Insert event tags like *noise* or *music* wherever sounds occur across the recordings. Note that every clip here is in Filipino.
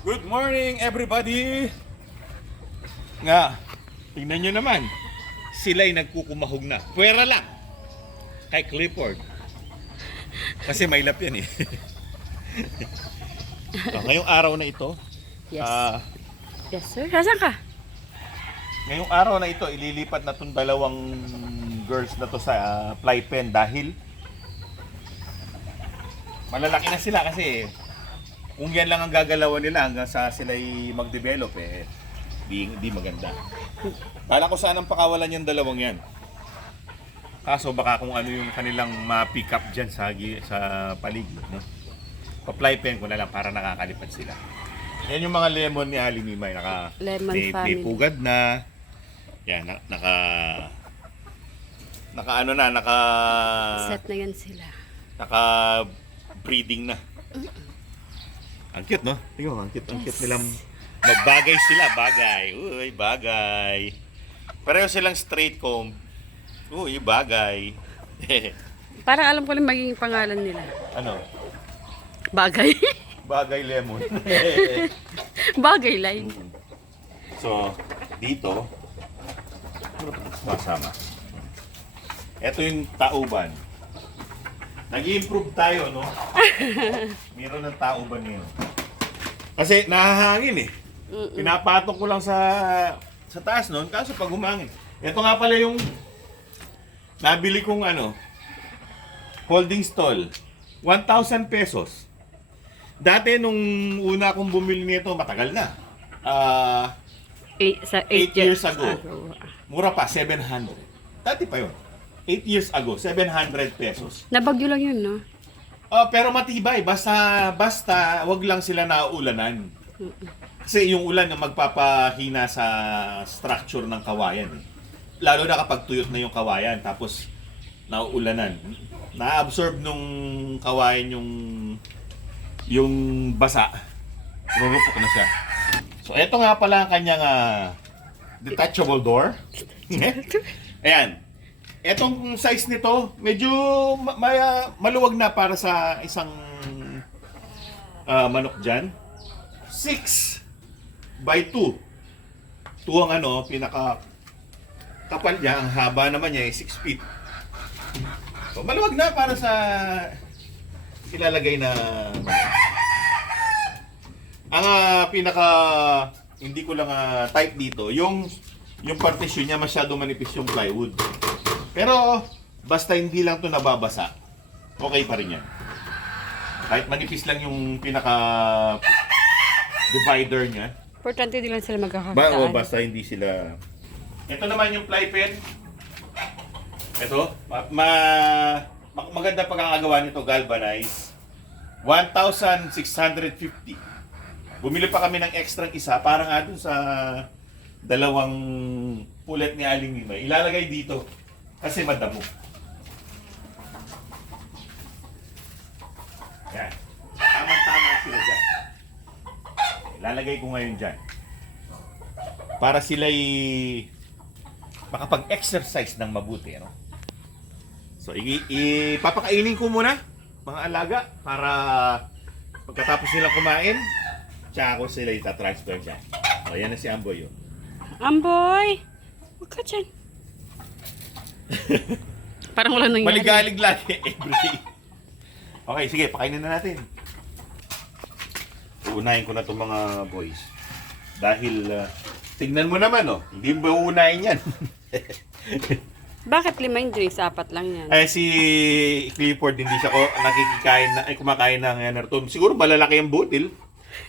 Good morning, everybody! Nga, tingnan nyo naman. Sila'y nagkukumahog na. Pwera lang. Kay Clifford. Kasi may lap yan eh. so, *laughs* ngayong araw na ito, Yes. ah, yes, sir. Nasaan ka? ngayong araw na ito, ililipat na itong dalawang girls na to sa ah, fly pen dahil malalaki na sila kasi kung yan lang ang gagalawan nila hanggang sa sila'y mag-develop eh, di, di maganda. Kala ko sanang pakawalan yung dalawang yan. Kaso baka kung ano yung kanilang ma-pick up dyan sa, sa paligid. No? Pa-fly pen ko na lang para nakakalipad sila. Yan yung mga lemon ni Ali Mimay. Naka, Lemon may, may family. pugad na. Yan, na- naka... Naka ano na, naka... Set na yan sila. Naka breeding na. Ang cute, no? Tingnan mo, ang cute, ang cute nilang magbagay sila, bagay. Uy, bagay. Pareho silang straight comb. Uy, bagay. *laughs* Parang alam ko lang magiging pangalan nila. ano? Bagay. *laughs* Bagay lemon. *laughs* Bagay line. so, dito, masama. Ito yung tauban. Nag-improve tayo, no? Meron ng tauban ngayon. Kasi nahahangin eh. Mm-mm. Pinapatong ko lang sa sa taas noon, kaso pag humangin. Ito nga pala yung nabili kong ano, holding stall. 1,000 pesos. Dati nung una kong bumili nito, matagal na. Ah, Eight, sa Eight eight, years ago. mura pa, 700. Dati pa yun. 8 years ago, 700 pesos. Nabagyo lang yun, no? Oh, pero matibay, basta basta wag lang sila nauulanan. Kasi yung ulan ang magpapahina sa structure ng kawayan. Eh. Lalo na kapag tuyot na yung kawayan tapos nauulanan. Na-absorb nung kawayan yung yung basa. Rurupok na siya. So eto nga pala ang kanyang ah, detachable door. *laughs* Ayan. Etong size nito, medyo ma- ma- maluwag na para sa isang ah, manok dyan. 6 by 2. 2 ang ano, pinaka kapal niya, ang haba naman niya ay 6 feet. So, maluwag na para sa ilalagay na ang ah, pinaka hindi ko lang ah, type dito, yung yung partition niya masyado manipis yung plywood. Pero basta hindi lang 'to nababasa, okay pa rin 'yan. Kahit manipis lang yung pinaka divider niya. Importante din lang sila Ba, o magkakakitaan. basta hindi sila Ito naman yung fly pen. Ito, ma, ma- ma- maganda pagkakagawa nito galvanized. 1,650. Bumili pa kami ng extra isa para nga dun sa dalawang pulet ni Aling Mimay. Ilalagay dito kasi madamo. Yan. Tama-tama sila dyan. Ilalagay ko ngayon dyan. Para sila'y makapag-exercise ng mabuti. Ano? So, ipapakainin ko muna mga alaga para pagkatapos nilang kumain, tsaka ko sila itatransfer dyan. O, yan na si Amboy yun. Amboy! Huwag ka dyan. *laughs* Parang wala nangyari. Maligalig lagi everyday. *laughs* Okay, sige, pakainin na natin. Uunahin ko na itong mga boys. Dahil, uh, tignan mo naman, oh. Hindi mo uunahin yan. *laughs* Bakit lima yung drinks? Apat lang yan. eh, si Clifford, hindi siya ko nakikikain na, ay, kumakain ng Enerton. Siguro malalaki ang butil.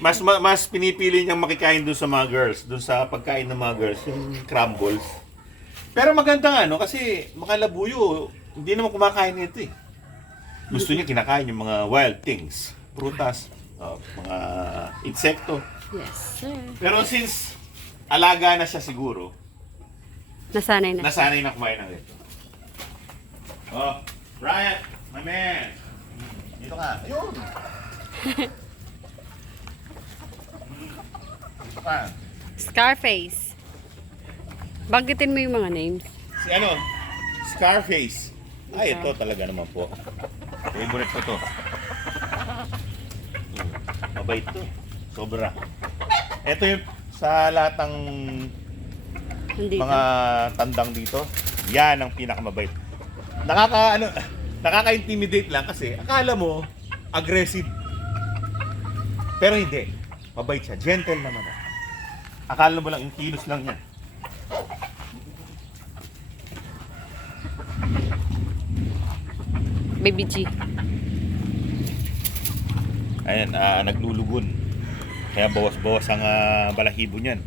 Mas ma- mas pinipili niyang makikain dun sa mga girls, dun sa pagkain ng mga girls, yung crumbles. Pero maganda nga, no? Kasi makalabuyo, hindi naman kumakain nito eh. Gusto niya kinakain yung mga wild things, prutas, uh, mga insekto. Yes, sir. Pero since alaga na siya siguro, Nasanay na. nasanay na kumain ng ganito. Oh, Ryan, my man. Dito ka. Ayun. Dito *laughs* ka. Scarface. Banggitin mo yung mga names. Si ano? Scarface. Ay, ito talaga naman po. Favorite ko to. Hmm, Mabait to. Sobra. Ito yung sa lahat ng Nandito. mga tandang dito, yan ang pinakamabait. Nakaka ano, nakaka-intimidate lang kasi akala mo aggressive. Pero hindi. Mabait siya. Gentle naman. Akala mo lang yung kilos lang niya. Baby G. Ayan, ah, naglulugon. Kaya bawas-bawas ang ah, balahibo niyan.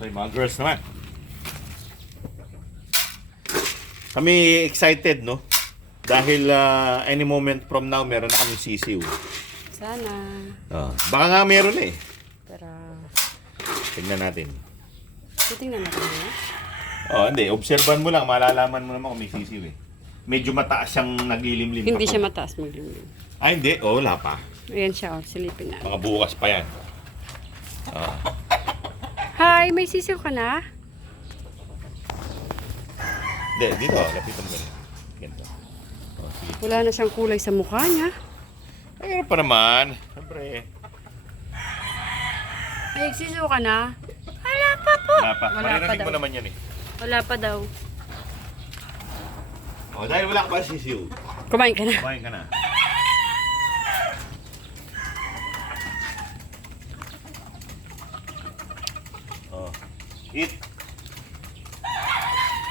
So yung mga girls naman. Kami excited, no? Dahil ah, any moment from now, meron na kami sisiw. Sana. Oh, baka nga meron eh. Pero, Tignan natin. Titingnan natin ha. Oh, hindi. Obserban mo lang. Malalaman mo naman kung may sisiw eh. Medyo mataas siyang naglilimlim. Hindi siya mataas maglimlim. Ah, hindi. Oh, wala pa. Ayan siya, oh. Silipin na. Mga bukas pa yan. Oh. Hi, may sisiw ka na? Hindi, dito. Lapitan mo. Ganito. Oh, sige. Wala na siyang kulay sa mukha niya. Ayun pa naman. Siyempre. May sisiw ka na? Wala pa po. Wala pa. Wala pa Maririnig daw. mo naman yan eh. Wala pa daw. Oh, dahil wala ka pa sisiw. Kumain ka na. Kumain ka na. Oh. Eat.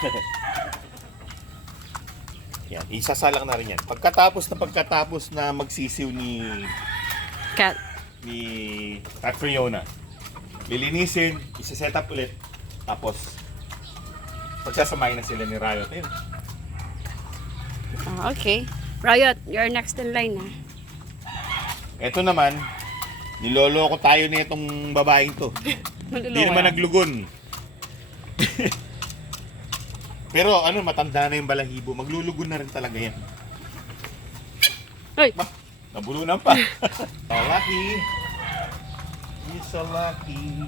*laughs* yan, isasalang na rin yan. Pagkatapos na pagkatapos na magsisiw ni Cat. ni Catriona, lilinisin, isa-set up ulit, tapos pagsasamahin na sila ni Riot. Ayun. Ah, okay. Riot, you're next in line ha. Ito naman, niloloko tayo nitong babaeng to. *laughs* Hindi naman naglugon. *laughs* Pero ano, matanda na yung balahibo. Maglulugon na rin talaga yan. Ay, Bah, nabulunan pa. *laughs* lucky. He's so lucky.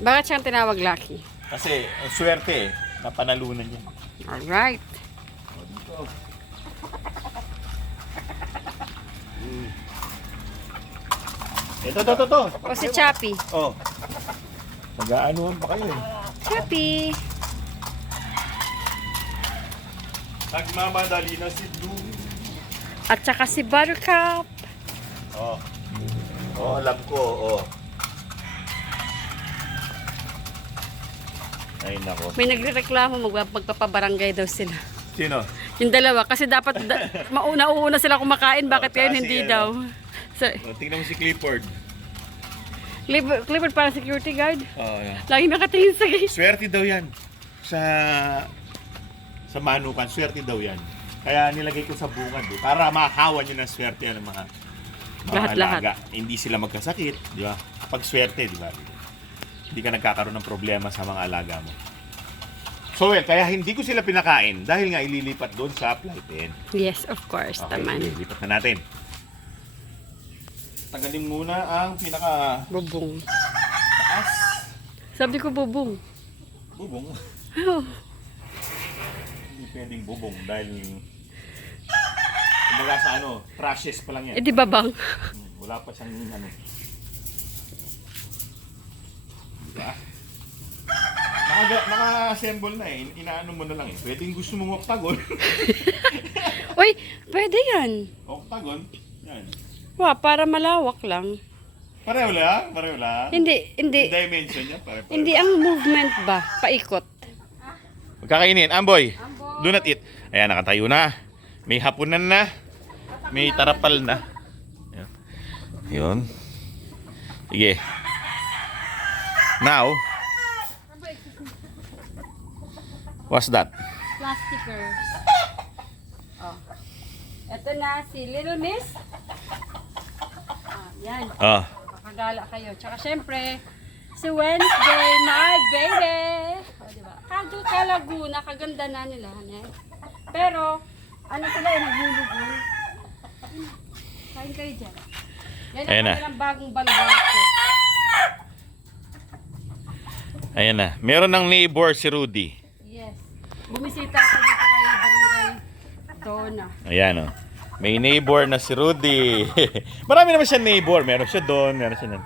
bakit siyang tinawag Lucky? Kasi, ang swerte eh, napanalunan niya. Alright. Oh, dito. Mm. Ito, ito, ito, ito. O si Chappy. Oh. Mag-aanuhan pa kayo eh. Chappy. Nagmamadali na si Blue. At saka si Buttercup. Oh. Oh, alam ko, oh. Ay, nako. May nagrereklamo mag magpapabarangay daw sila. Sino? Yung dalawa, kasi dapat da, *laughs* mauna uuna sila kumakain, bakit Oh, ngayon kasi hindi ano? daw? So, Oh, tingnan mo si Clifford. Clifford, Clifford para security guard. Oh, yeah. Lagi nakatingin sa gate. Swerte daw yan. Sa sa manukan, swerte daw yan. Kaya nilagay ko sa bungad eh, para makahawan nyo ng swerte yan ng mga Lahat-lahat. alaga. Hindi sila magkasakit, di ba? Kapag swerte, di ba? Hindi ka nagkakaroon ng problema sa mga alaga mo. So well, kaya hindi ko sila pinakain dahil nga ililipat doon sa flight end. Yes, of course, Okay, taman. sige, lipat na natin. Tanggalin muna ang pinaka Bubong. taas. Sabi ko bubong. Bubong. Oh, Hindi pwedeng bubong dahil kumbaga sa ano, trashes pa lang yan. eh di babang. Hmm, Wala pa siyang ano. Diba? Naka, naka-assemble na eh. Inaano mo na lang eh. Pwedeng gusto mong octagon. *laughs* Uy, pwede yan. octagon. Yan. Wa, para malawak lang. Pareho lang. Pareho lang. Hindi, Yung hindi. dimension niya. Pare -pareho. Hindi ang movement ba? Paikot. Magkakainin. Amboy. Do not eat. Ayan, nakatayo na. May hapunan na. May tarapal na. Ayan. Yun. Sige. Now, what's that? Plasticers. Oh. Ito na si Little Miss. Ah, yan. Ah, Makagala kayo. Tsaka syempre, si Wednesday, my baby. O, diba? Kagul ka Laguna, kaganda na nila. Ne? Pero, ano sila naglulugon. Kain kayo dyan. Yan ang Ayan na. kanilang bagong ayan na. Meron ng neighbor si Rudy. Yes. Bumisita ako dito kay Barangay Dona. Ayan oh. May neighbor na si Rudy. *laughs* Marami naman siya neighbor. Meron siya doon, meron siya doon.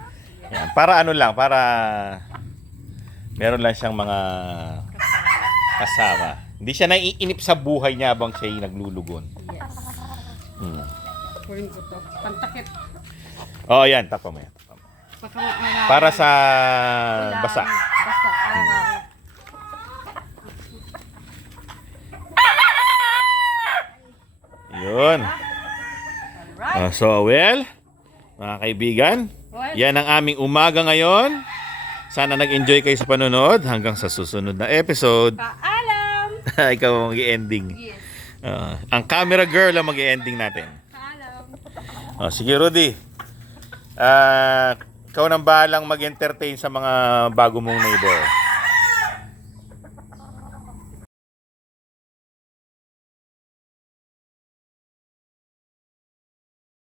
Yan. Para ano lang, para meron lang siyang mga kasama. Hindi siya naiinip sa buhay niya habang siya naglulugon. Yes. Hmm. Kunin ko to. Pantakip. Oh, yan. Tapa mo yan. tapa mo. Para sa basa. Basa. Araw. Yun. Alright. Ah, so, well, mga kaibigan, yan ang aming umaga ngayon. Sana nag-enjoy kayo sa panonood hanggang sa susunod na episode. paalam. *laughs* Ikaw ang mag-ending. Yes. Ah, ang camera girl ang mag-ending natin. Oh, sige, Rudy. Ah, ikaw nang bahalang mag-entertain sa mga bago mong neighbor.